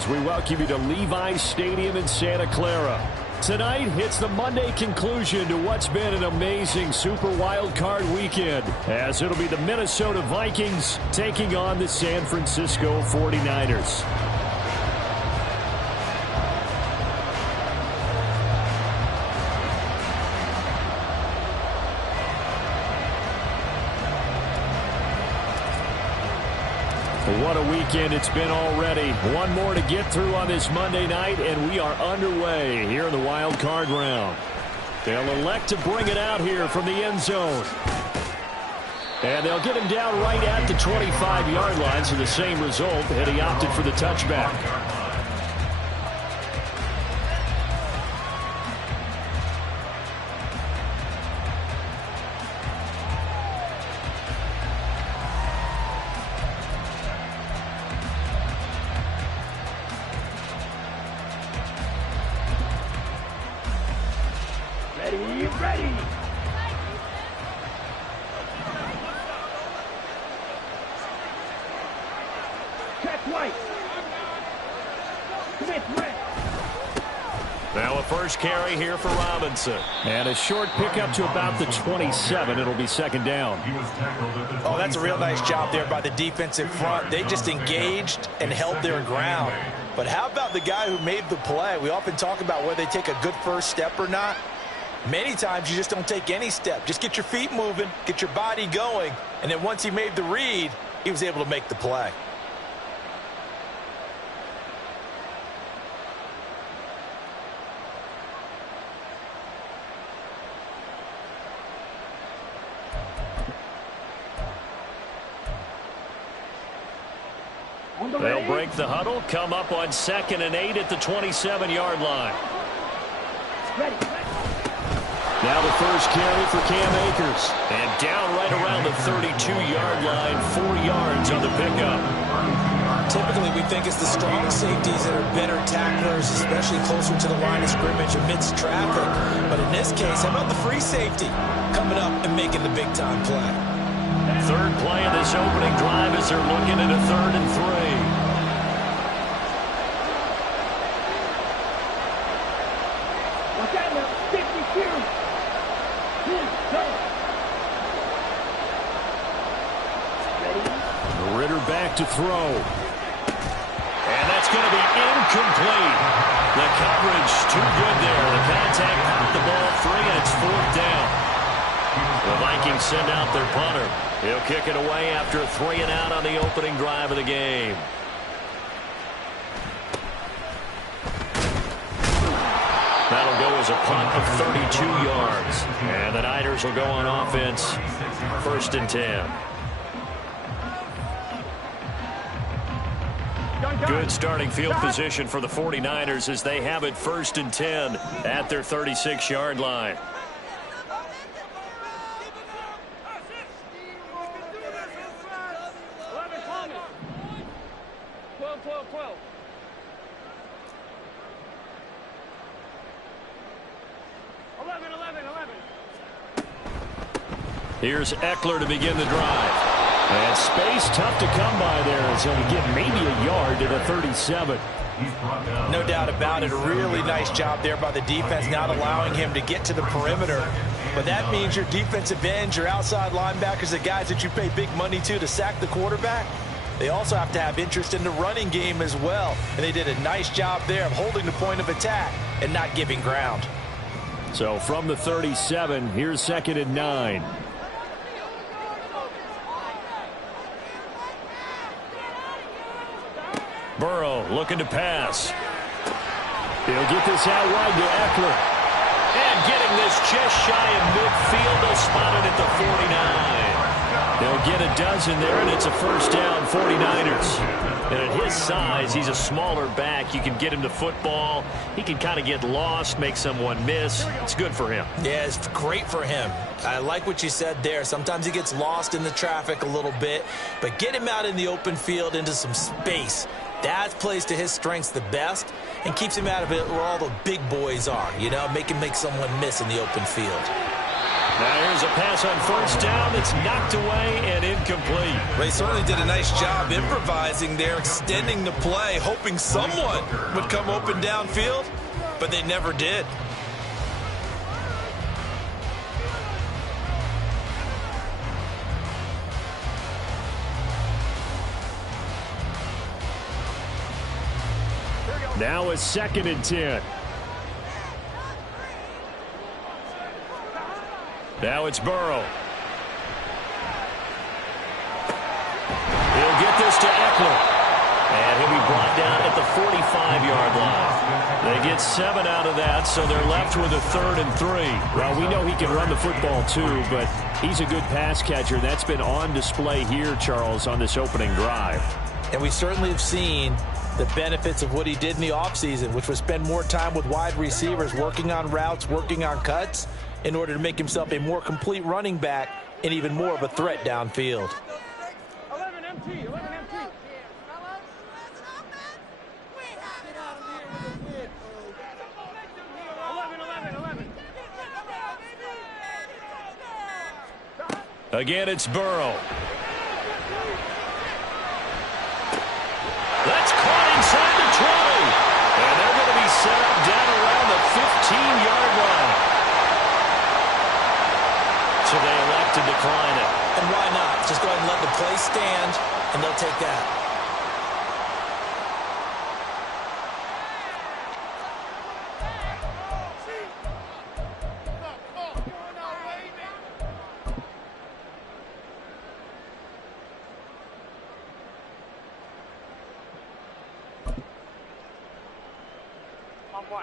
as we welcome you to Levi's Stadium in Santa Clara. Tonight, it's the Monday conclusion to what's been an amazing Super Wild Card weekend, as it'll be the Minnesota Vikings taking on the San Francisco 49ers. What a weekend it's been already. One more to get through on this Monday night, and we are underway here in the wild card round. They'll elect to bring it out here from the end zone. And they'll get him down right at the 25-yard line, so the same result, and he opted for the touchback. Ready. Check right. Smith right. Now a first carry here for Robinson. And a short pickup to about the 27. It'll be second down. Oh, that's a real nice job there by the defensive front. They just engaged and held their ground. But how about the guy who made the play? We often talk about whether they take a good first step or not. Many times you just don't take any step. Just get your feet moving, get your body going, and then once he made the read, he was able to make the play. They'll break the huddle, come up on 2nd and 8 at the 27-yard line. Ready. Now the first carry for Cam Akers. And down right around the 32-yard line, 4 yards on the pickup. Typically, we think it's the strong safeties that are better tacklers, especially closer to the line of scrimmage amidst traffic. But in this case, how about the free safety coming up and making the big-time play? Third play of this opening drive as they're looking at a 3rd and 3. Back to throw. And that's going to be incomplete. The coverage too good there. The contact popped the ball free, and it's 4th down. The Vikings send out their punter. He'll kick it away after a 3 and out on the opening drive of the game. That'll go as a punt of 32 yards. And the Niners will go on offense. 1st and 10. Good starting field position for the 49ers as they have it 1st and 10 at their 36-yard line. Here's Eckler to begin the drive. And space tough to come by there as he'll get maybe a yard to the 37. No doubt about it. A really nice job there by the defense, not allowing him to get to the perimeter. But that means your defensive ends, your outside linebackers, the guys that you pay big money to sack the quarterback, they also have to have interest in the running game as well. And they did a nice job there of holding the point of attack and not giving ground. So from the 37, here's 2nd and 9. Burrow looking to pass. He'll get this out wide to Eckler. And getting this just shy of midfield. They'll spot it at the 49. They'll get a dozen there, and it's a 1st down, 49ers. And at his size, he's a smaller back. You can get him the football. He can kind of get lost, make someone miss. It's good for him. Yeah, it's great for him. I like what you said there. Sometimes he gets lost in the traffic a little bit. But get him out in the open field into some space. That plays to his strengths the best and keeps him out of it where all the big boys are, you know, make someone miss in the open field. Now here's a pass on first down that's knocked away and incomplete. Well, he certainly did a nice job improvising there, extending the play, hoping someone would come open downfield, but they never did. Now it's 2nd and 10. Now it's Burrow. He'll get this to Eckler. And he'll be brought down at the 45-yard line. They get 7 out of that, so they're left with a 3rd and 3. Well, we know he can run the football too, but he's a good pass catcher. That's been on display here, Charles, on this opening drive. And we certainly have seen the benefits of what he did in the offseason, which was spend more time with wide receivers, working on routes, working on cuts, in order to make himself a more complete running back and even more of a threat downfield. 11 MT, 11 MT. 11. Again, it's Burrow. That's caught inside the 20. And they're going to be set up down around the 15-yard line. So they elect to decline it. And why not? Just go ahead and let the play stand, and they'll take that.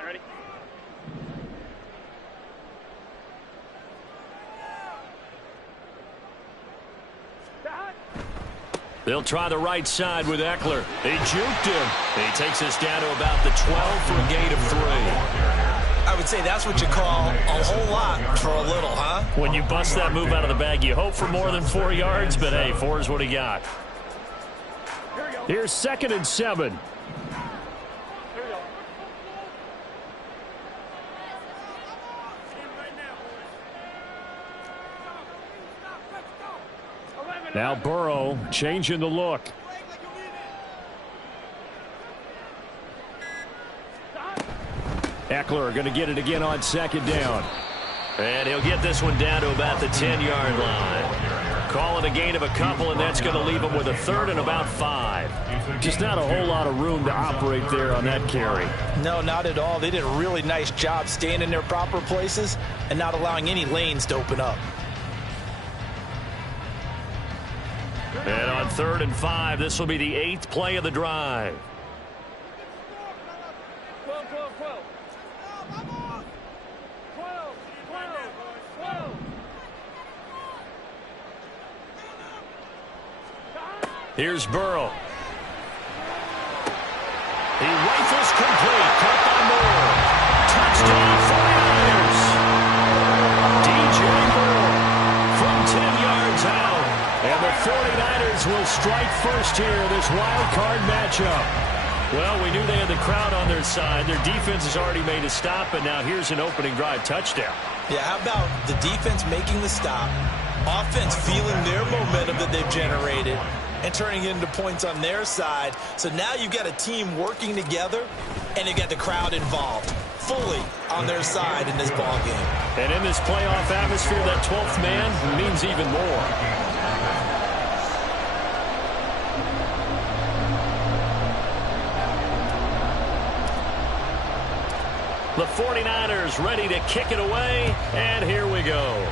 Ready? They'll try the right side with Eckler. They juked him. He takes us down to about the 12 for a gain of 3. I would say that's what you call a whole lot for a little, huh? When you bust that move out of the bag, you hope for more than 4 yards, but hey, 4 is what he got. Here's 2nd and 7. Now Burrow changing the look. Eckler going to get it again on 2nd down. And he'll get this one down to about the 10-yard line. Call it a gain of a couple, and that's going to leave him with a 3rd and about 5. Just not a whole lot of room to operate there on that carry. No, not at all. They did a really nice job staying in their proper places and not allowing any lanes to open up. And on 3rd and 5, this will be the 8th play of the drive. 12. Here's Burrow. He rifles complete. Caught by Moore. Touchdown 49ers. DJ Moore from 10 yards out. And the 49ers will strike first here, this wild card matchup. Well, we knew they had the crowd on their side. Their defense has already made a stop, and now here's an opening drive touchdown. Yeah, how about the defense making the stop, offense feeling their momentum that they've generated, and turning it into points on their side. So now you've got a team working together, and you've got the crowd involved fully on their side in this ball game. And in this playoff atmosphere, that 12th man means even more. The 49ers ready to kick it away, and here we go.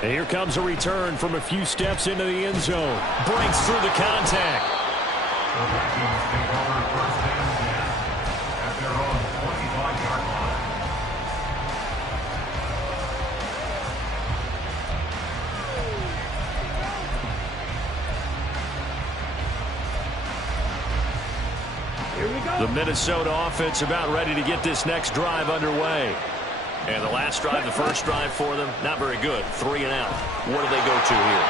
And here comes a return from a few steps into the end zone. Breaks through the contact. The Minnesota offense about ready to get this next drive underway. And the last drive, the first drive for them, not very good. 3 and out. What do they go to here?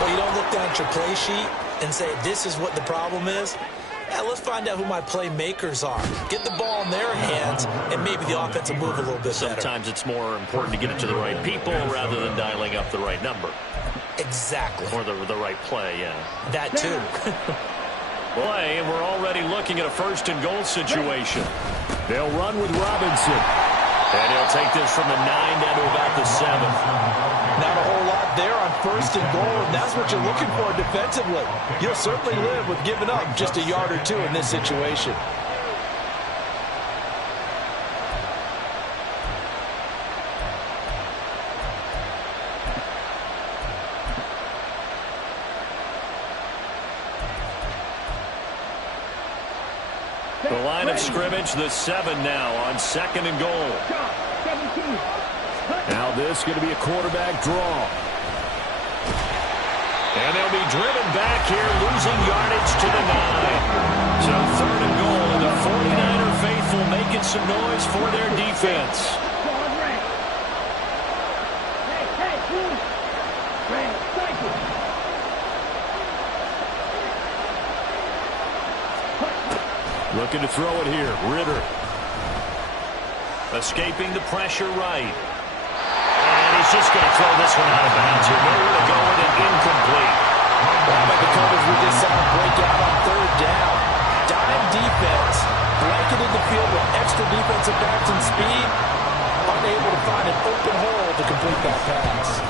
Well, you don't look down at your play sheet and say, this is what the problem is. Yeah, let's find out who my playmakers are. Get the ball in their hands, and maybe the offense will move a little bit better. Sometimes it's more important to get it to the right people rather than dialing up the right number. Exactly. Or the right play, yeah. That too. Play, and we're already looking at a first-and-goal situation. They'll run with Robinson. And he'll take this from the 9 down to about the 7. Not a whole lot there on first and goal, and that's what you're looking for defensively. You'll certainly live with giving up just a yard or two in this situation. The line of scrimmage, the 7 now on 2nd and goal. Now this is going to be a quarterback draw. And they'll be driven back here, losing yardage to the 9. So 3rd and goal, and the 49er faithful making some noise for their defense. Looking to throw it here. Ritter. Escaping the pressure right. And he's just going to throw this one out of bounds here. Nowhere to go with it. Incomplete. How about the coverage we just saw break out on 3rd down? Dime defense. Blanketed the field with extra defensive backs and speed. Unable to find an open hole to complete that pass.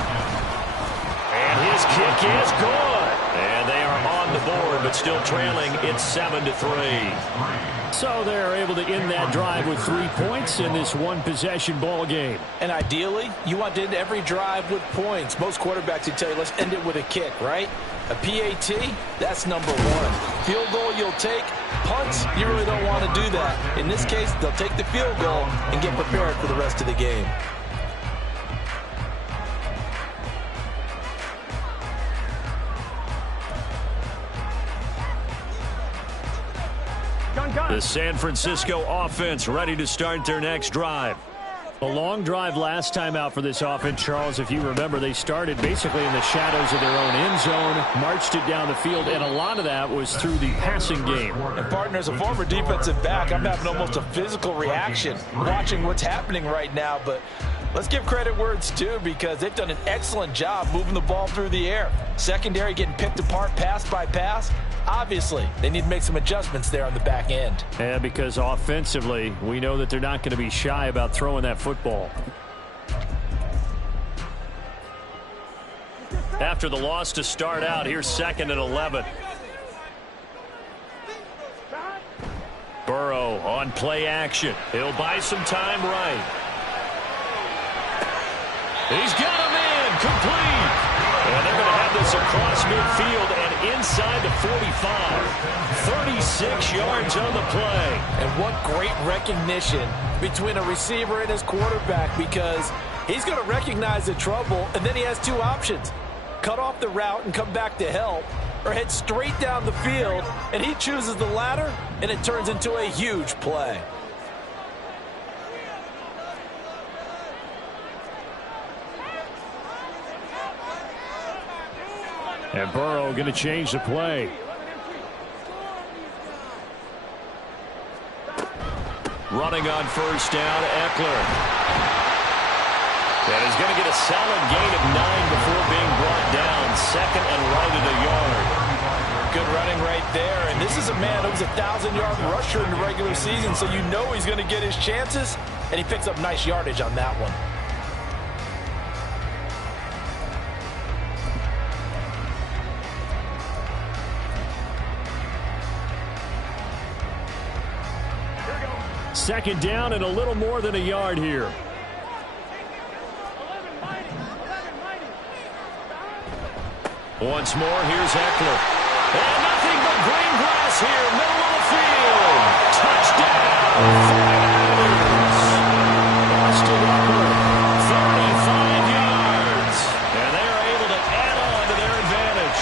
And his kick is good. And they are on the board, but still trailing. It's 7-3. So they're able to end that drive with 3 points in this one-possession ball game. And ideally, you want to end every drive with points. Most quarterbacks would tell you, let's end it with a kick, right? A PAT, that's number 1. Field goal you'll take. Punts, you really don't want to do that. In this case, they'll take the field goal and get prepared for the rest of the game. The San Francisco offense ready to start their next drive. A long drive last time out for this offense, Charles. If you remember, they started basically in the shadows of their own end zone, marched it down the field, and a lot of that was through the passing game. And partner, as a former defensive back, I'm having almost a physical reaction watching what's happening right now. But let's give credit where it's due, because they've done an excellent job moving the ball through the air. Secondary getting picked apart pass by pass. Obviously, they need to make some adjustments there on the back end. Yeah, because offensively, we know that they're not going to be shy about throwing that football. After the loss to start out, here's 2nd and 11. Burrow on play action. He'll buy some time right. He's got him in, complete. And they're going to have this across midfield and inside the 45. 36 yards on the play. And what great recognition between a receiver and his quarterback, because he's going to recognize the trouble, and then he has 2 options. Cut off the route and come back to help, or head straight down the field, and he chooses the latter, and it turns into a huge play. And Burrow going to change the play. Running on 1st down, Eckler. And he's going to get a solid gain of 9 before being brought down. 2nd and right at a yard. Good running right there. And this is a man who was a 1,000-yard rusher in the regular season, so you know he's going to get his chances, and he picks up nice yardage on that one. Second down and a little more than a yard here. Once more, here's Eckler. And nothing but green grass here, middle of the field. Touchdown, 49ers. Austin Eckler, 35 yards. And they are able to add on to their advantage.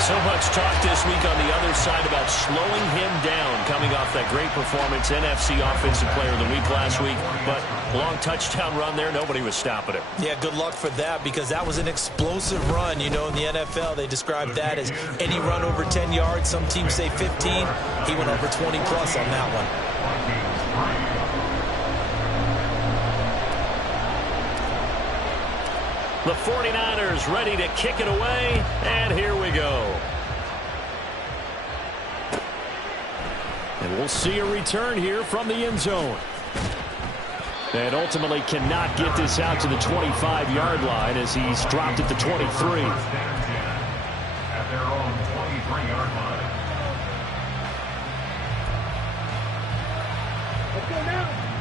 So much talk this week on the other side about slowing him down coming off that great performance, NFC Offensive Player of the Week last week. But long touchdown run there, nobody was stopping it. Yeah, good luck for that because that was an explosive run. You know, in the NFL, they describe that as any run over 10 yards. Some teams say 15. He went over 20-plus on that one. The 49ers ready to kick it away, and here we go. And we'll see a return here from the end zone. And ultimately cannot get this out to the 25-yard line as he's dropped at the 23. At their own 23-yard line.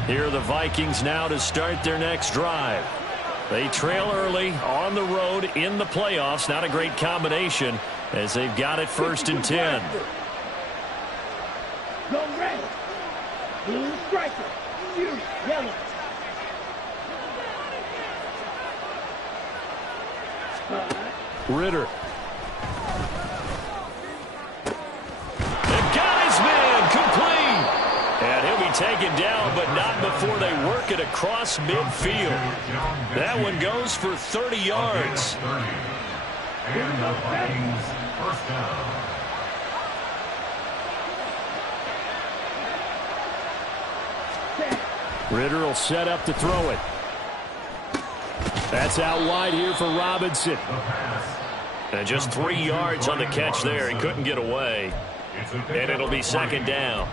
Here are the Vikings now to start their next drive. They trail early on the road in the playoffs. Not a great combination as they've got it 1st and 10. Go red. Blue striker. You yellow. Ritter. They've got his man complete. And he'll be taken down, but not before they work it across midfield. That one goes for 30 yards. And the Vikings first down. Ritter will set up to throw it. That's out wide here for Robinson. And just 3 yards on the catch there. He couldn't get away. And it'll be 2nd down.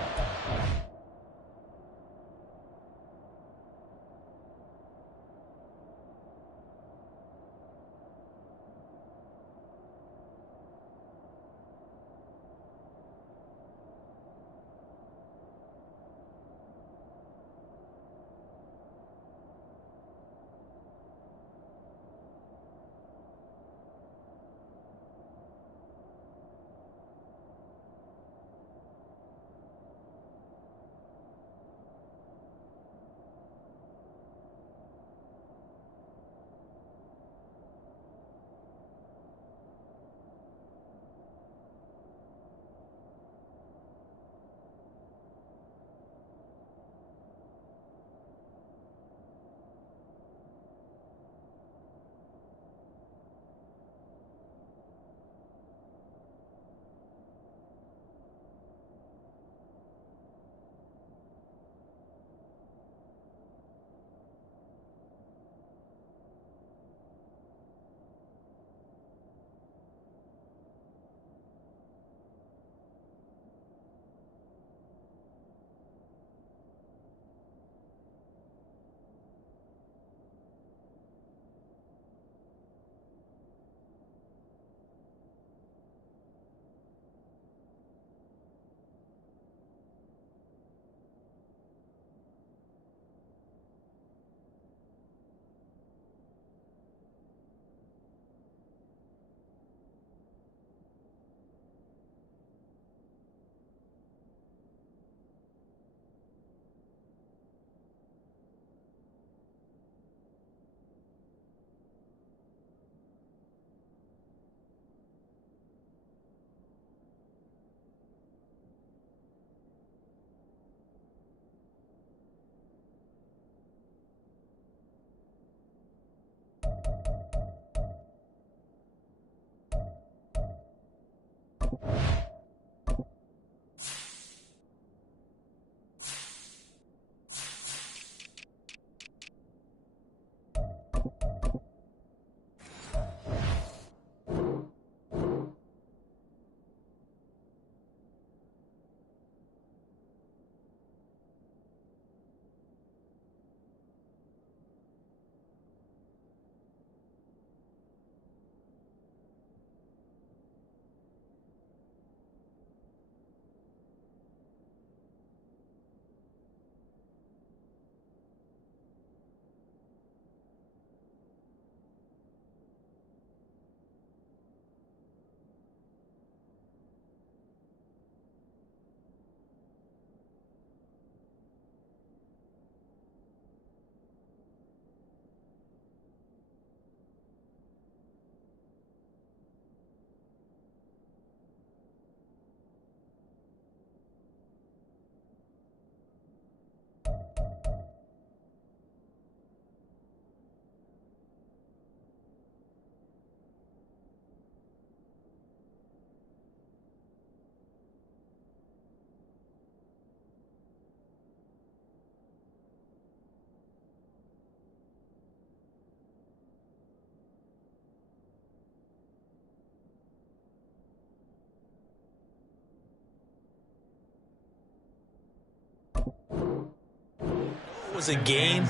was a gain,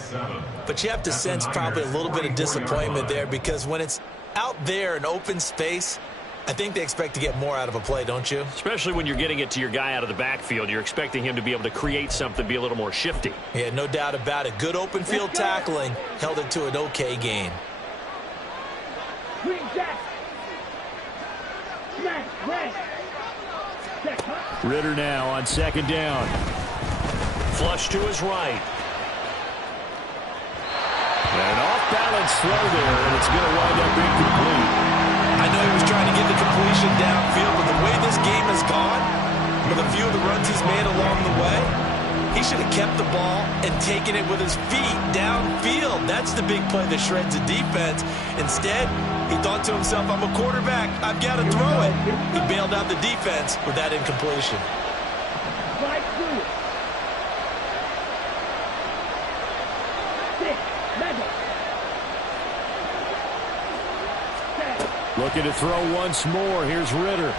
but you have to sense probably a little bit of disappointment there because when it's out there in open space, I think they expect to get more out of a play, don't you? Especially when you're getting it to your guy out of the backfield. You're expecting him to be able to create something, be a little more shifty. Yeah, no doubt about it. Good open field tackling held it to an okay gain. Ritter now on second down. Flush to his right. An off-balance throw there, and it's going to wind up incomplete. I know he was trying to get the completion downfield, but the way this game has gone, with a few of the runs he's made along the way, he should have kept the ball and taken it with his feet downfield. That's the big play that shreds the defense. Instead, he thought to himself, I'm a quarterback, I've got to throw it. He bailed out the defense with that incompletion. Looking to throw once more. Here's Ritter.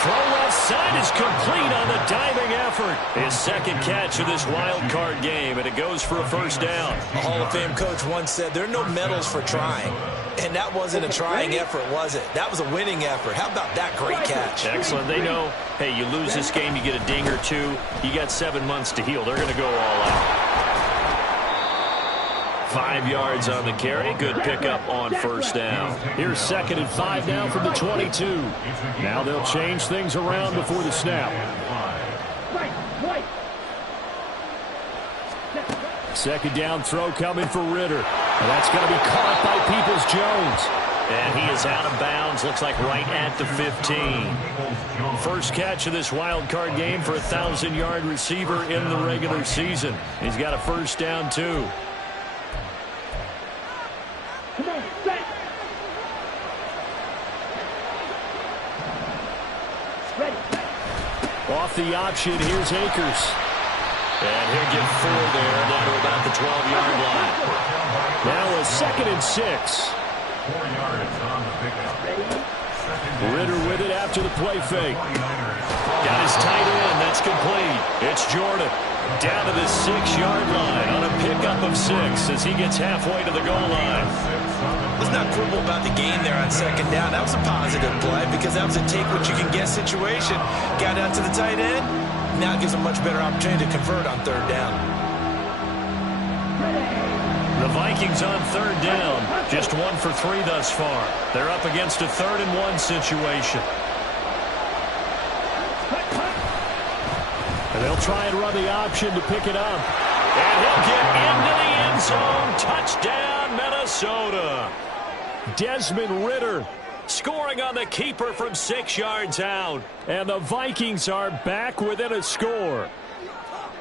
Throw left side is complete on the diving effort. His second catch of this wild card game, and it goes for a first down. A Hall of Fame coach once said, there are no medals for trying. And that wasn't a trying effort, was it? That was a winning effort. How about that great catch? Excellent. They know, hey, you lose this game, you get a ding or two. You got 7 months to heal. They're going to go all out. 5 yards on the carry. Good pickup on first down. Here's 2nd and 5 now from the 22. Now they'll change things around before the snap. Second down throw coming for Ritter. And that's going to be caught by Peoples-Jones. And he is out of bounds. Looks like right at the 15. First catch of this wild card game for a 1,000-yard receiver in the regular season. He's got a first down, too. Off the option, here's Akers. And he'll get 4 there, down to about the 12-yard line. Now a 2nd and 6. 4 yards on the pickup. Ritter with it after the play fake. Got his tight end, that's complete. It's Jordan down to the 6-yard line on a pickup of 6 as he gets halfway to the goal line. Let's not quibble about the gain there on second down. That was a positive play because that was a take-what-you-can-get situation. Got out to the tight end. Now it gives him a much better opportunity to convert on third down. The Vikings on third down. Just 1 for 3 thus far. They're up against a 3rd and 1 situation. And they'll try and run the option to pick it up. And he'll get into the end zone. Touchdown, Minnesota. Desmond Ritter scoring on the keeper from 6 yards out. And the Vikings are back within a score.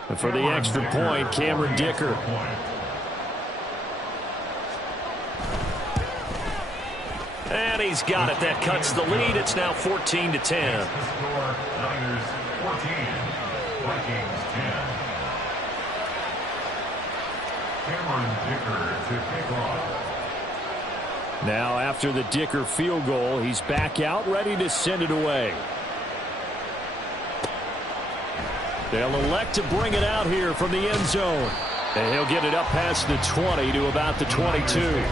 And for the extra point, Cameron Dicker. And he's got it. That cuts the lead. It's now 14-10. Niners 14, Vikings 10. Cameron Dicker to kick off. Now after the Dicker field goal, he's back out, ready to send it away. They'll elect to bring it out here from the end zone. And he'll get it up past the 20 to about the 22.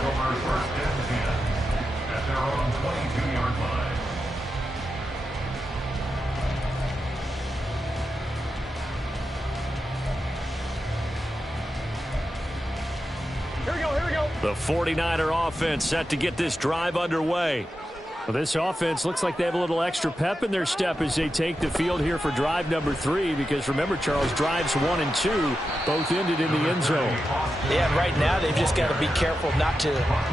The 49er offense set to get this drive underway. Well, this offense looks like they have a little extra pep in their step as they take the field here for drive number 3. Because remember, Charles, drives 1 and 2 both ended in the end zone. Yeah, right now they've just got to be careful not to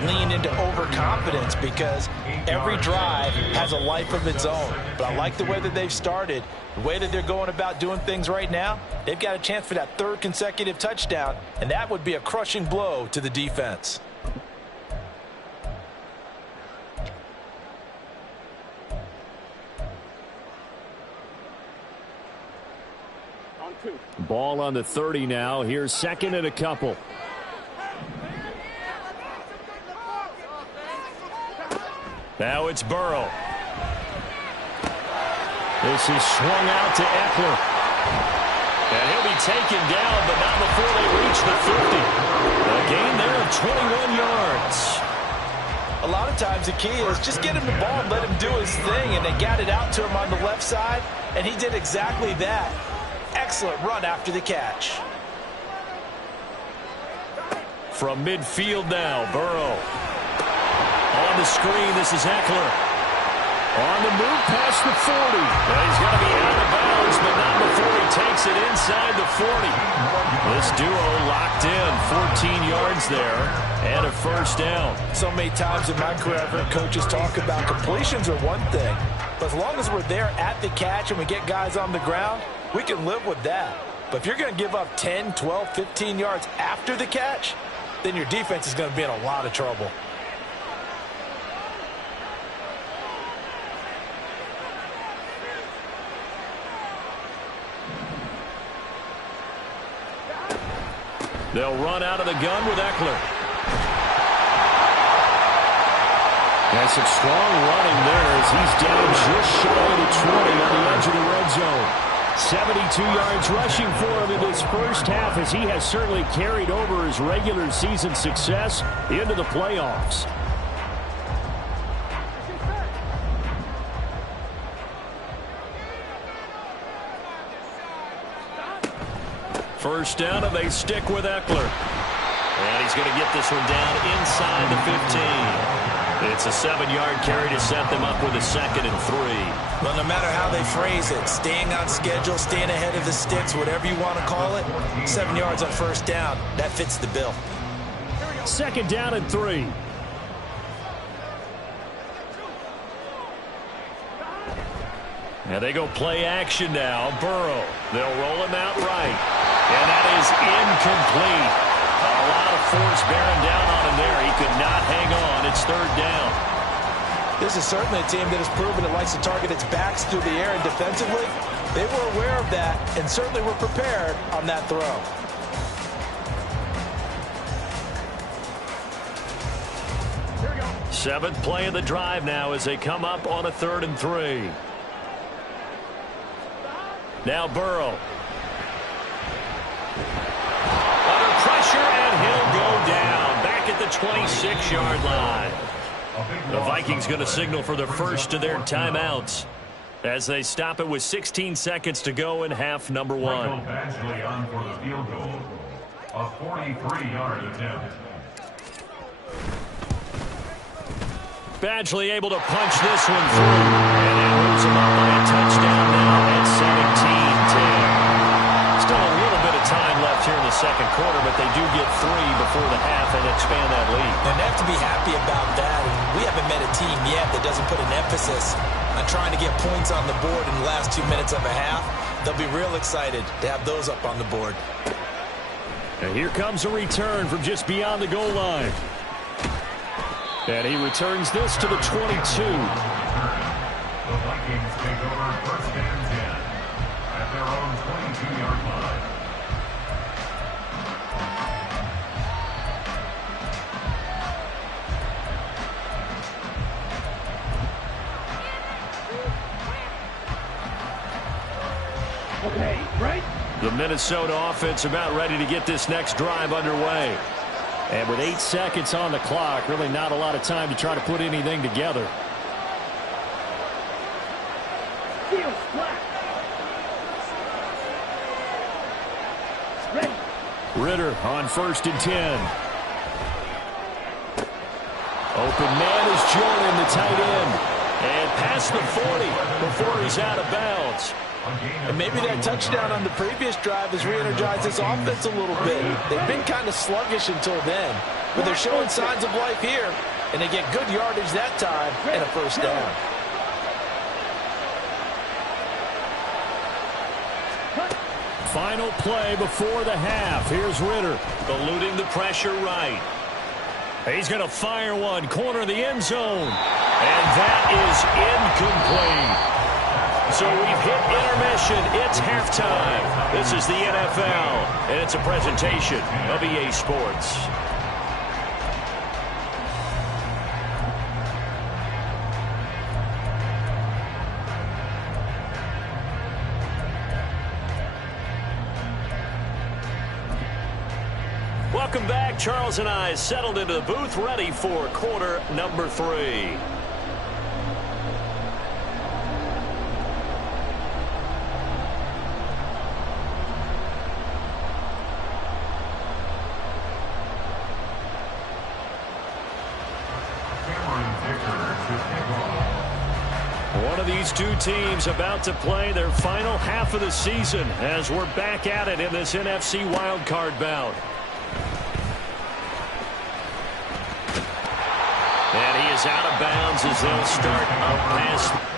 lean into overconfidence because every drive has a life of its own. But I like the way that they've started, the way that they're going about doing things right now. They've got a chance for that 3rd consecutive touchdown, and that would be a crushing blow to the defense. Ball on the 30 now. Here's 2nd and a couple. Now it's Burrow. This is swung out to Eckler. And he'll be taken down, but not before they reach the 50. A gain there of 21 yards. A lot of times the key is just get him the ball and let him do his thing, and they got it out to him on the left side, and he did exactly that. Excellent run after the catch. From midfield now, Burrow. On the screen, this is Eckler. On the move past the 40. And he's going to be out of bounds, but not before he takes it inside the 40. This duo locked in, 14 yards there, and a first down. So many times in my career, I've heard coaches talk about completions are one thing, but as long as we're there at the catch and we get guys on the ground, we can live with that. But if you're going to give up 10, 12, 15 yards after the catch, then your defense is going to be in a lot of trouble. They'll run out of the gun with Eckler. And some strong running there as he's down just shy of the 20 on the edge of the red zone. 72 yards rushing for him in this first half as he has certainly carried over his regular season success into the playoffs. First down, and they stick with Eckler. And he's going to get this one down inside the 15. It's a 7-yard carry to set them up with a 2nd and 3. Well, no matter how they phrase it, staying on schedule, staying ahead of the sticks, whatever you want to call it, 7 yards on first down, that fits the bill. 2nd down and 3. And they go play action now. Burrow. They'll roll him out right. And that is incomplete. A lot of force bearing down on him there. He could not hang on. It's 3rd down. This is certainly a team that has proven it likes to target its backs through the air, and defensively, they were aware of that and certainly were prepared on that throw. Seventh play of the drive now as they come up on a 3rd and 3. Now Burrow. Under pressure, and he'll go down. Back at the 26-yard line. The Vikings going to signal for the first of their timeouts as they stop it with 16 seconds to go in half number 1. Badgley on for the field goal. A 43-yard attempt. Badgley able to punch this one through. And it moves him up by a touchdown now at 17-10. Still a little bit of time left here in the second quarter, but they do get 3 before the half and expand that lead. And they have to be happy about that. And we haven't met a team yet that doesn't put an emphasis on trying to get points on the board in the last 2 minutes of a half. They'll be real excited to have those up on the board. And here comes a return from just beyond the goal line. And he returns this to the 22. The Vikings take over 1st and 10 at their own 22-yard line. Okay, right? The Minnesota offense about ready to get this next drive underway. And with 8 seconds on the clock, really not a lot of time to try to put anything together. Field flat. Ready. Ritter on 1st and 10. Open man is Jordan, the tight end. And past the 40 before he's out of bounds. And maybe that touchdown on the previous drive has re-energized this offense a little bit. They've been kind of sluggish until then, but they're showing signs of life here, and they get good yardage that time and a first down. Final play before the half. Here's Ritter, eluding the pressure right. He's going to fire one, corner the end zone, and that is incomplete. So we've hit intermission. It's halftime. This is the NFL, and it's a presentation of EA Sports. Welcome back. Charles and I settled into the booth, ready for quarter number 3. One of these two teams about to play their final half of the season as we're back at it in this NFC wildcard bout. And he is out of bounds as they'll start up past.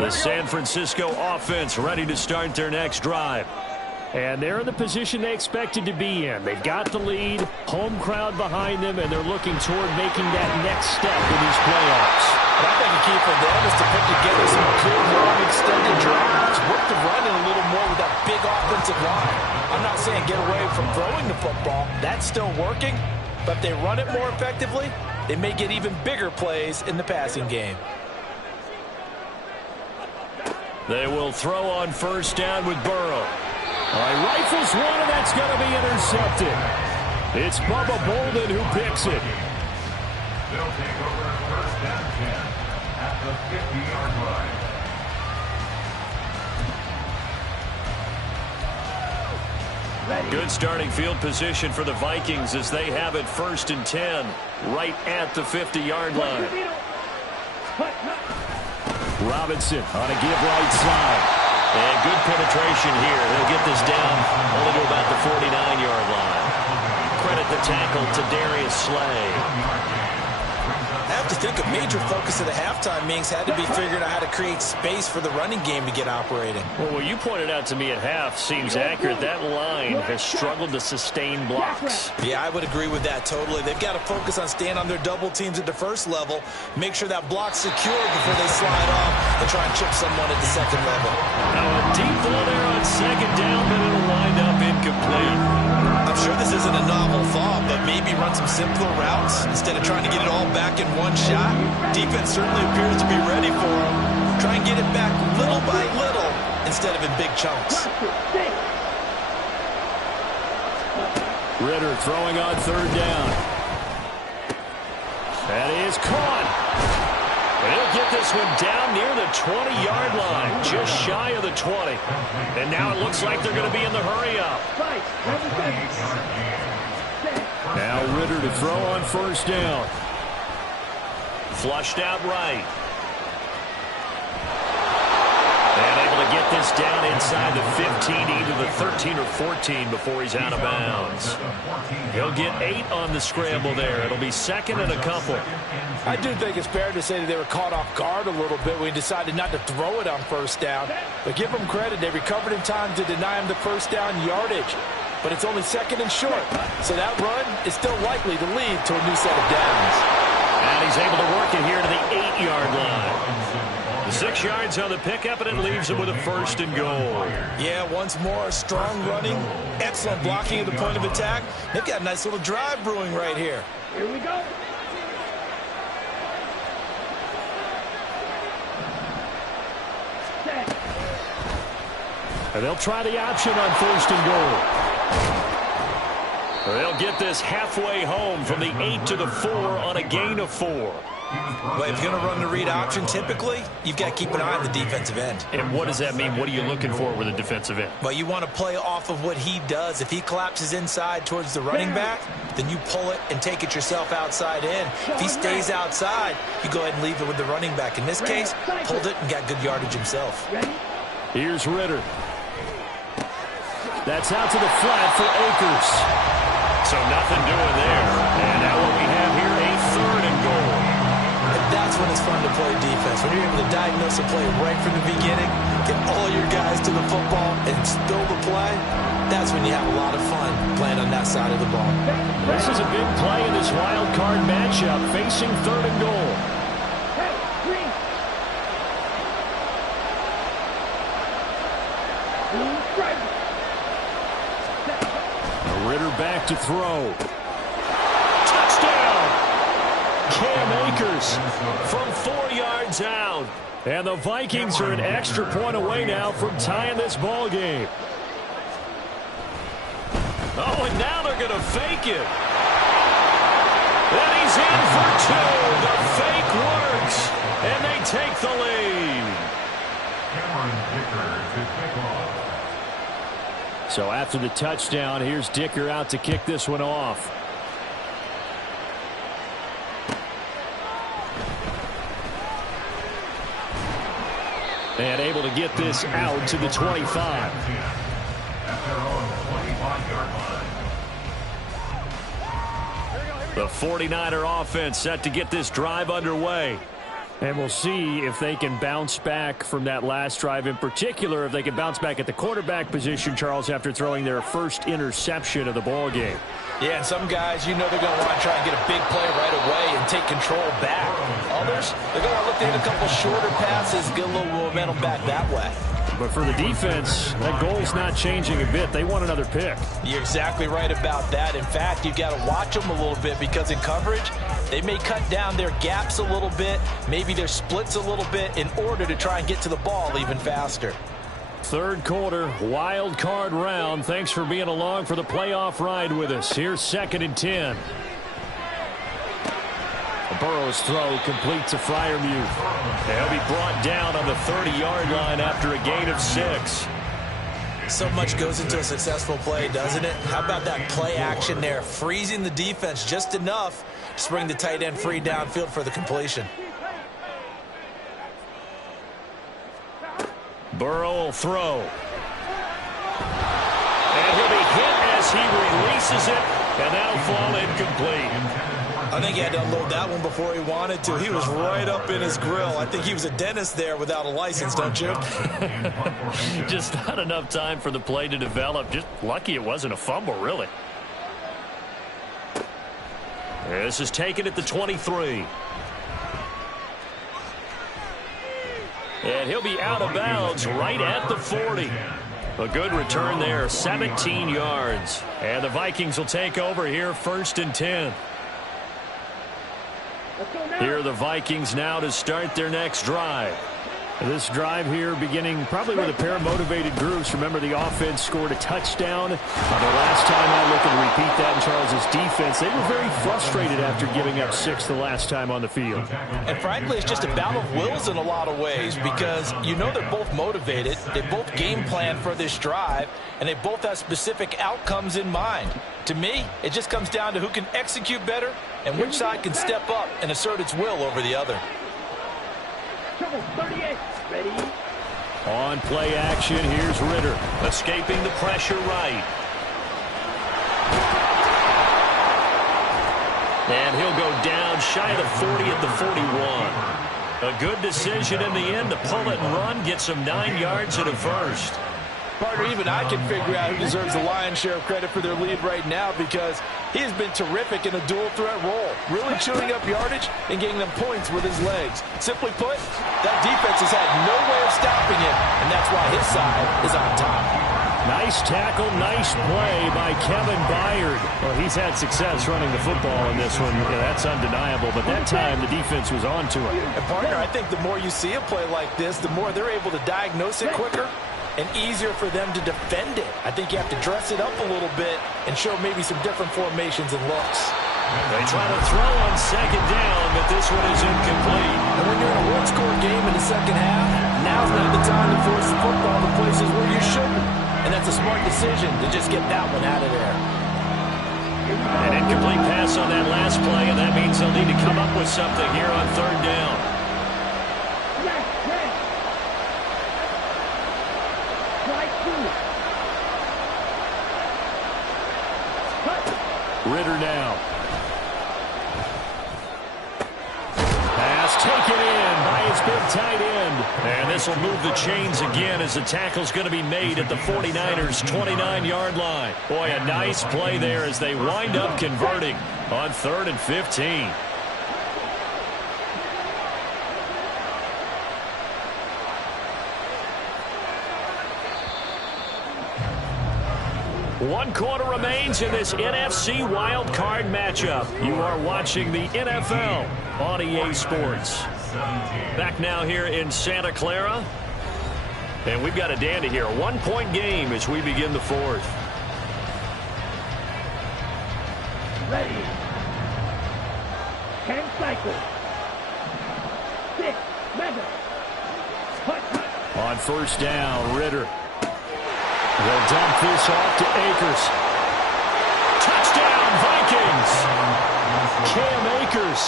The San Francisco offense ready to start their next drive. And they're in the position they expected to be in. They've got the lead, home crowd behind them, and they're looking toward making that next step in these playoffs. And I think the key for them is to put together some good, long, extended drives. Work the running a little more with that big offensive line. I'm not saying get away from throwing the football. That's still working. But if they run it more effectively, they may get even bigger plays in the passing game. They will throw on first down with Burrow. All right, rifles one, and that's going to be intercepted. It's Bubba Bolden who picks it. They'll take over first and 10 at the 50-yard line. Good starting field position for the Vikings as they have it first and 10 right at the 50-yard line. Robinson on a give right side. And good penetration here. He'll get this down only to about the 49-yard line. Credit the tackle to Darius Slay. I have to think a major focus of the halftime meetings had to be figuring out how to create space for the running game to get operating. Well, what you pointed out to me at half seems accurate. That line has struggled to sustain blocks. Yeah, I would agree with that totally. They've got to focus on staying on their double teams at the first level, make sure that block's secured before they slide off and try and chip someone at the second level. Now a deep ball there on second down, but it'll wind up incomplete. I'm sure this isn't a novel thought, but maybe run some simpler routes instead of trying to get it all back in one shot. Defense certainly appears to be ready for them. Try and get it back little by little instead of in big chunks. Ritter throwing on third down. That is caught. And he'll get this one down near the 20-yard line, just shy of the 20. And now it looks like they're going to be in the hurry-up. Now Ritter to throw on first down. Flushed out right. And able to get this down inside the 15, either the 13 or 14 before he's out of bounds. He'll get 8 on the scramble there. It'll be second and a couple. I do think it's fair to say that they were caught off guard a little bit when he decided not to throw it on first down. But give them credit. They recovered in time to deny him the first down yardage. But it's only second and short. So that run is still likely to lead to a new set of downs. And he's able to work it here to the 8-yard line. The 6 yards on the pickup, and it leaves him with a first and goal. Yeah, once more, strong running, excellent blocking at the point of attack. They've got a nice little drive brewing right here. Here we go. And they'll try the option on first and goal. They'll get this halfway home from the 8 to the 4 on a gain of 4. Well, if you're going to run the read option, typically, you've got to keep an eye on the defensive end. And what does that mean? What are you looking for with a defensive end? Well, you want to play off of what he does. If he collapses inside towards the running back, then you pull it and take it yourself outside in. If he stays outside, you go ahead and leave it with the running back. In this case, pulled it and got good yardage himself. Here's Ritter. That's out to the flat for Akers. So nothing doing there. And now what we have here, a 3rd and goal. And that's when it's fun to play defense. When you're able to diagnose a play right from the beginning, get all your guys to the football, and spill the play, that's when you have a lot of fun playing on that side of the ball. This is a big play in this wild card matchup, facing 3rd and goal. Ritter back to throw. Touchdown! Cam Akers from 4 yards out. And the Vikings are an extra point away now from tying this ball game. Oh, and now they're going to fake it. And he's in for 2. The fake works. And they take the lead. So after the touchdown, here's Dicker out to kick this one off. And able to get this out to the 25. The 49er offense set to get this drive underway. And we'll see if they can bounce back from that last drive, in particular, if they can bounce back at the quarterback position, Charles, after throwing their first interception of the ball game. Yeah, and some guys, you know they're going to want to try and get a big play right away and take control back. Others, they're going to look to hit a couple shorter passes, get a little momentum back that way. But for the defense, that goal's not changing a bit. They want another pick. You're exactly right about that. In fact, you've got to watch them a little bit because in coverage, they may cut down their gaps a little bit, maybe their splits a little bit in order to try and get to the ball even faster. 3rd quarter, wild card round. Thanks for being along for the playoff ride with us. Here's 2nd and 10. Burrow's throw complete to Freiermuth. They'll be brought down on the 30-yard line after a gain of 6. So much goes into a successful play, doesn't it? How about that play action there, freezing the defense just enough to bring the tight end free downfield for the completion. Burrow will throw. And he'll be hit as he releases it, and that'll fall incomplete. I think he had to unload that one before he wanted to. He was right up in his grill. I think he was a dentist there without a license, don't you? Just not enough time for the play to develop. Just lucky it wasn't a fumble, really. This is taken at the 23. And he'll be out of bounds right at the 40. A good return there, 17 yards. And the Vikings will take over here, 1st and 10. Here are the Vikings now to start their next drive. This drive here beginning probably with a pair of motivated groups. Remember, the offense scored a touchdown. The last time I look and repeat that in Charles's defense, they were very frustrated after giving up 6 the last time on the field. And frankly, it's just a battle of wills in a lot of ways because you know they're both motivated. They both game plan for this drive, and they both have specific outcomes in mind. To me, it just comes down to who can execute better and which side can step up and assert its will over the other. 38. Ready? On play action, here's Ritter. Escaping the pressure right. And he'll go down shy of the 40 at the 41. A good decision in the end to pull it and run, get some 9 yards and a first. Partner, even I can figure out who deserves the lion's share of credit for their lead right now because he has been terrific in a dual threat role, really chewing up yardage and getting them points with his legs. Simply put, that defense has had no way of stopping him, and that's why his side is on top. Nice tackle, nice play by Kevin Byard. Well, he's had success running the football in this one. Yeah, that's undeniable, but that time the defense was on to him. And partner, I think the more you see a play like this, the more they're able to diagnose it quicker and easier for them to defend it. I think you have to dress it up a little bit and show maybe some different formations and looks. They try to throw on second down, but this one is incomplete. And when you're in a one-score game in the second half, now's not the time to force the football to places where you shouldn't. And that's a smart decision to just get that one out of there. An incomplete pass on that last play, and that means they'll need to come up with something here on third down. Ritter now. Pass taken in by his big tight end. And this will move the chains again as the tackle's going to be made at the 49ers' 29-yard line. Boy, a nice play there as they wind up converting on 3rd and 15. One quarter remains in this NFC Wild Card matchup. You are watching the NFL on EA Sports. Back now here in Santa Clara. And we've got a dandy here. A one-point game as we begin the fourth. Ready. 10 cycles. 6, 7. On first down, Ritter. They'll dump this off to Akers. Touchdown, Vikings! Cam Akers,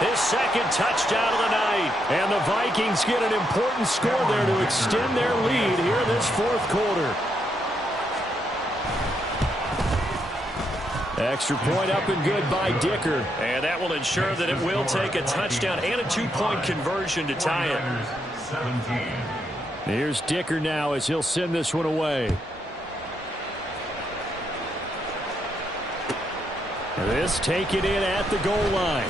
his second touchdown of the night. And the Vikings get an important score there to extend their lead here in this fourth quarter. Extra point up and good by Dicker. And that will ensure that it will take a touchdown and a 2-point conversion to tie it. Here's Dicker now as he'll send this one away. This taken in at the goal line.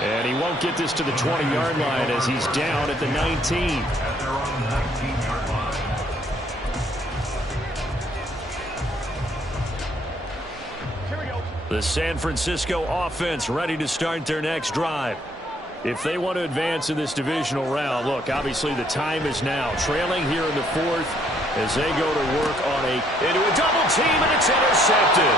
And he won't get this to the 20-yard line as he's down at the 19. At their own 19-yard line. The San Francisco offense ready to start their next drive. If they want to advance in this divisional round, look, obviously the time is now. Trailing here in the fourth as they go to work on into a double team, and it's intercepted.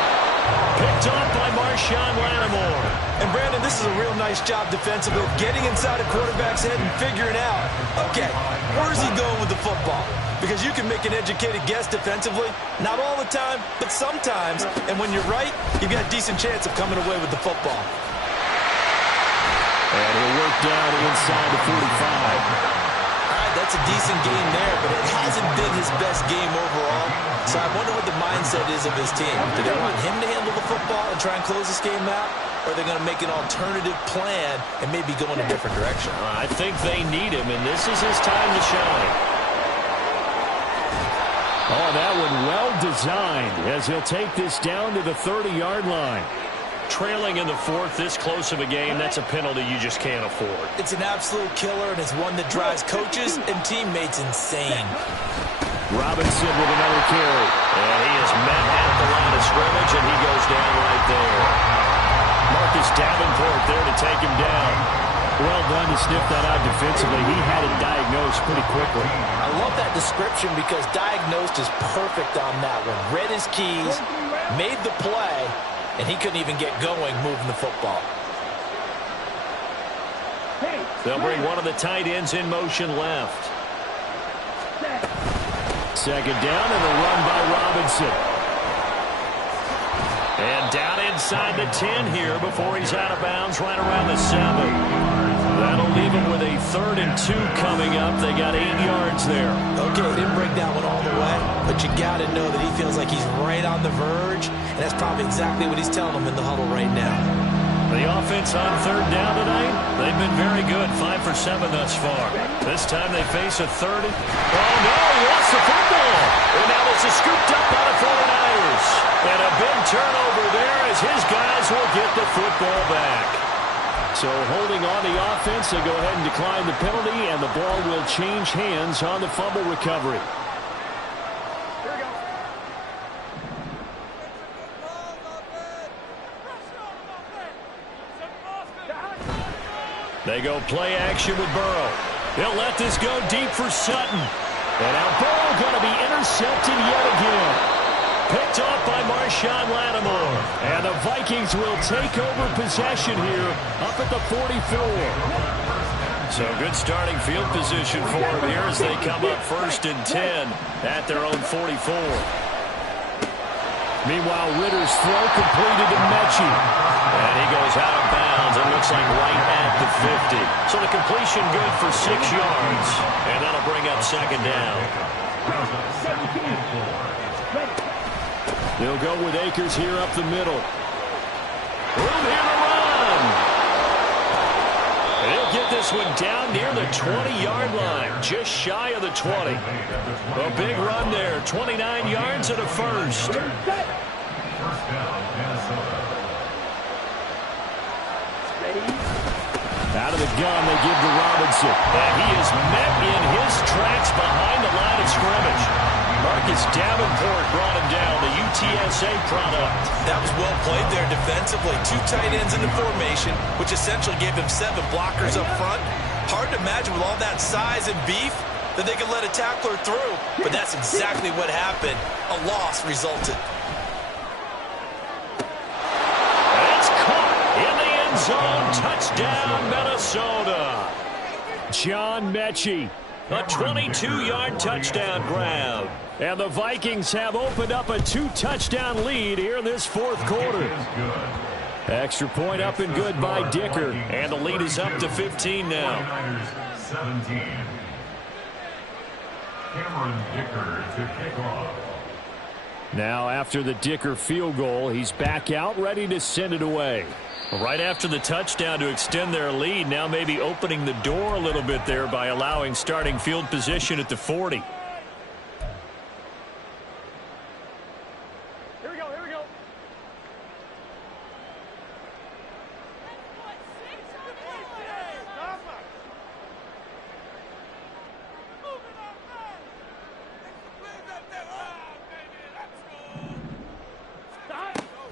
Picked off by Marshawn Lattimore. And Brandon, this is a real nice job defensively, getting inside a quarterback's head and figuring out, okay, where's he going with the football? Because you can make an educated guess defensively, not all the time, but sometimes. And when you're right, you've got a decent chance of coming away with the football. And he'll work down inside the 45. All right, that's a decent game there, but it hasn't been his best game overall. So I wonder what the mindset is of his team. Do they want him to handle the football and try and close this game out? Or are they going to make an alternative plan and maybe go in a different direction? I think they need him, and this is his time to shine. Oh, that one well designed as he'll take this down to the 30-yard line. Trailing in the fourth, this close of a game, that's a penalty you just can't afford. It's an absolute killer, and it's one that drives coaches and teammates insane. Robinson with another carry. And he is met at the line of scrimmage, and he goes down right there. Marcus Davenport there to take him down. Well done to sniff that out defensively. He had it diagnosed pretty quickly. I love that description because diagnosed is perfect on that one. Read his keys, made the play, and he couldn't even get going moving the football. They'll bring one of the tight ends in motion left. Second down and a run by Robinson. And down inside the 10 here before he's out of bounds right around the 7. That'll leave him with a 3rd and 2 coming up. They got 8 yards there. Okay, didn't break that one all the way, but you got to know that he feels like he's right on the verge, and that's probably exactly what he's telling him in the huddle right now. The offense on 3rd down tonight, they've been very good, 5 for 7 thus far. This time they face a 3rd. Oh, no, he lost the football. And now this is scooped up by the 49ers. And a big turnover there as his guys will get the football back. So holding on the offense, they go ahead and decline the penalty, and the ball will change hands on the fumble recovery. They go play action with Burrow. They'll let this go deep for Sutton. And now Burrow going to be intercepted yet again. Picked off by Marshawn Lattimore. And the Vikings will take over possession here up at the 44. So good starting field position for them here as they come up 1st and 10 at their own 44. Meanwhile, Ritter's throw completed to Mechie. And he goes out of bounds. It looks like right at the 50. So the completion good for 6 yards. And that'll bring up 2nd down. They'll go with Akers here up the middle. Room here to run. And he'll get this one down near the 20-yard line, just shy of the 20. A big run there, 29 yards and a first. Out of the gun, they give to Robinson. And he is met in his tracks behind the line of scrimmage. Marcus Davenport brought him down, the UTSA product. That was well played there defensively. 2 tight ends in the formation, which essentially gave them 7 blockers up front. Hard to imagine with all that size and beef that they could let a tackler through. But that's exactly what happened. A loss resulted. It's caught in the end zone. Touchdown, Minnesota. John Mechie. A 22-yard touchdown grab. And the Vikings have opened up a 2-touchdown lead here in this 4th quarter. Extra point up and good by Dicker. And the lead is up to 15 now. 17. Cameron Dicker to kick off. Now after the Dicker field goal, he's back out ready to send it away. Right after the touchdown to extend their lead, now maybe opening the door a little bit there by allowing starting field position at the 40. Here we go, here we go.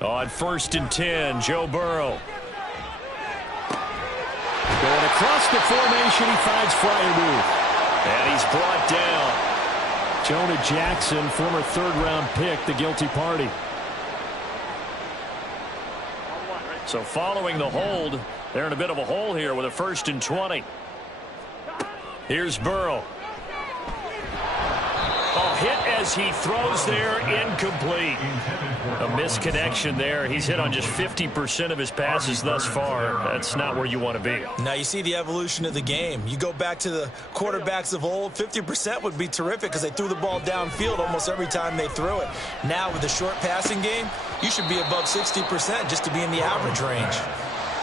On 1st and 10, Joe Burrow. Going across the formation, he finds Freiermuth. And he's brought down. Jonah Jackson, former 3rd-round pick, the guilty party. So following the hold, they're in a bit of a hole here with a 1st and 20. Here's Burrow. A hit as he throws there, incomplete. A misconnection there. He's hit on just 50% of his passes thus far. That's not where you want to be. Now you see the evolution of the game. You go back to the quarterbacks of old, 50% would be terrific because they threw the ball downfield almost every time they threw it. Now with the short passing game, you should be above 60% just to be in the average range.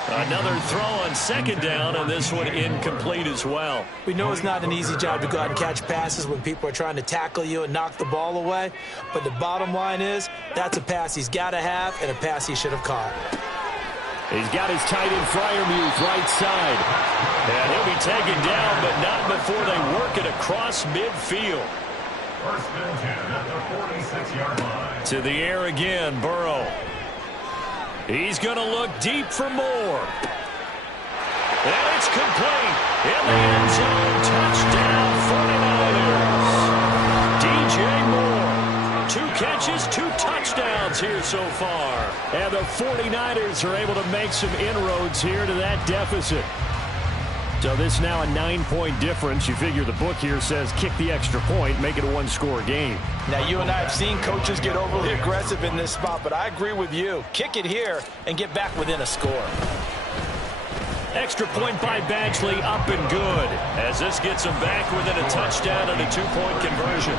Another throw on 2nd down, and this one incomplete as well. We know it's not an easy job to go out and catch passes when people are trying to tackle you and knock the ball away. But the bottom line is, that's a pass he's got to have and a pass he should have caught. He's got his tight end Freiermuth right side. And he'll be taken down, but not before they work it across midfield. 1st and 10 at the 46-yard line. To the air again, Burrow. He's going to look deep for more. And it's complete. In the end zone, touchdown 49ers. DJ Moore. 2 catches, 2 touchdowns here so far. And the 49ers are able to make some inroads here to that deficit. So this now a 9-point difference. You figure the book here says kick the extra point, make it a 1-score game. Now, you and I have seen coaches get overly aggressive in this spot, but I agree with you. Kick it here and get back within a score. Extra point by Badgley, up and good, as this gets them back within a touchdown and a 2-point conversion.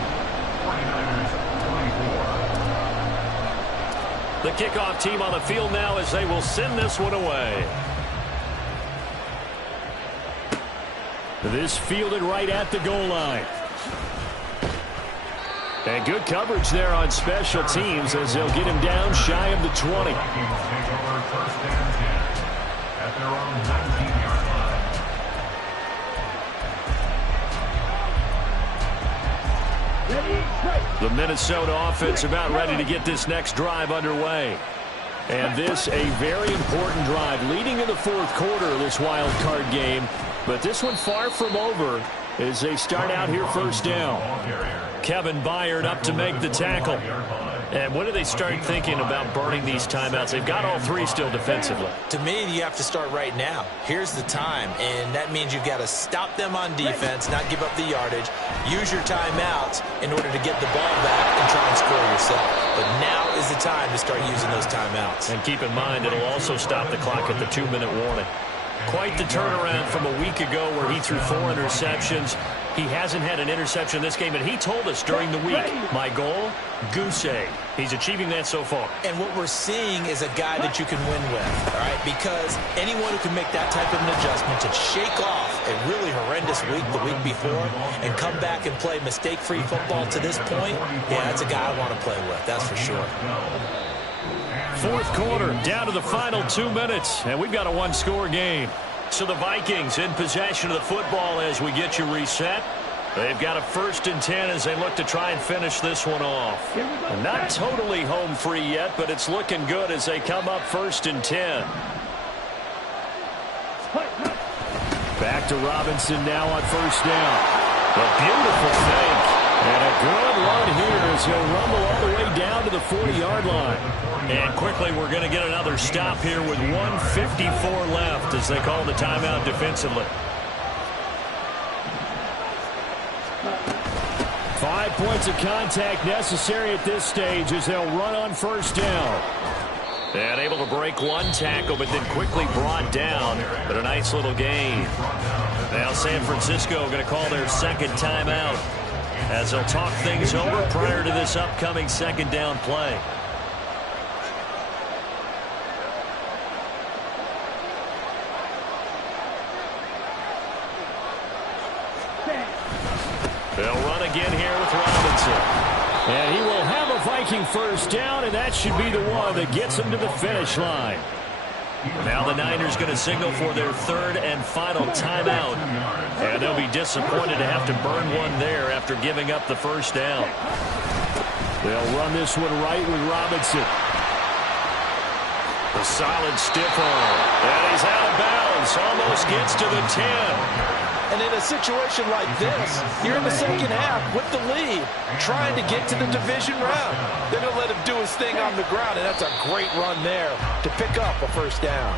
49ers 24. The kickoff team on the field now as they will send this one away. This fielded right at the goal line. And good coverage there on special teams as they'll get him down shy of the 20. Vikings take over 1st and 10 at their own 19-yard line. The Minnesota offense about ready to get this next drive underway. And this a very important drive leading in the 4th quarter of this wild card game. But this one far from over as they start out here 1st down. Kevin Byard up to make the tackle. And when do they start thinking about burning these timeouts? They've got all three still defensively. To me, you have to start right now. Here's the time, and that means you've got to stop them on defense, not give up the yardage, use your timeouts in order to get the ball back and try and score yourself. But now is the time to start using those timeouts. And keep in mind, it'll also stop the clock at the 2-minute warning. Quite the turnaround from a week ago where he threw 4 interceptions. He hasn't had an interception this game, and he told us during the week, my goal, goose egg. He's achieving that so far. And what we're seeing is a guy that you can win with, all right? Because anyone who can make that type of an adjustment to shake off a really horrendous week the week before and come back and play mistake-free football to this point, yeah, that's a guy I want to play with, that's for sure. Fourth quarter, down to the final 2 minutes, and we've got a one-score game. So the Vikings in possession of the football as we get you reset. They've got a 1st and 10 as they look to try and finish this one off. Not totally home free yet, but it's looking good as they come up 1st and 10. Back to Robinson now on 1st down. A beautiful fake. And a good run here as he'll rumble all the way down to the 40-yard line. And quickly we're going to get another stop here with 1:54 left as they call the timeout defensively. 5 points of contact necessary at this stage as they'll run on 1st down. And able to break one tackle, but then quickly brought down. But a nice little gain. Now San Francisco going to call their 2nd timeout as they'll talk things over prior to this upcoming 2nd down play. They'll run again here with Robinson. And he will have a Viking 1st down, and that should be the one that gets him to the finish line. Now the Niners going to signal for their 3rd and final timeout. And they'll be disappointed to have to burn one there after giving up the 1st down. They'll run this one right with Robinson. A solid stiff arm. And he's out of bounds. Almost gets to the 10. And in a situation like this, you're in the 2nd half with the lead, trying to get to the division round. They're going to let him do his thing on the ground, and that's a great run there to pick up a 1st down.